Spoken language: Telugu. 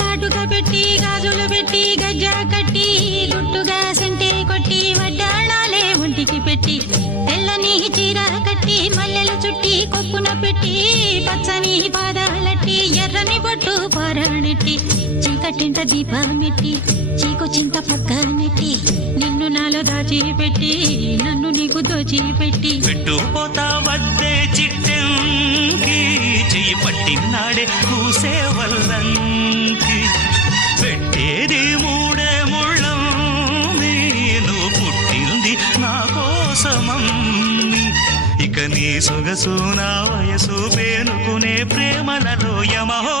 కాటుక పెట్టి గాజులు పెట్టి గజ్జా కట్టి గుట్టుగా సెంటే కొట్టి వడ్డాణాలే ఒంటికి పెట్టి తెల్లని చీర కట్టి మల్లెలు చుట్టి కొప్పున పెట్టి పచ్చని పాదాలట్టి ఎర్రని బొట్టు పారాణెట్టి చీకటింట దీపమెట్టి చీకు చింత పక్క నెట్టి నిన్ను నాలో దాచిపెట్టి నన్ను నీకు దోచిపెట్టి పెట్టుపోతా వద్దే చిట్టంకి చెయ్యి పట్టినాడే కూసే వల్లంకి పెట్టేది మూడే ముళ్ళం నువ్వు పుట్టింది నా కోసమమ్మి ఇక నీ సొగసు నా వయసు పేనుకునే ప్రేమలలో యమహో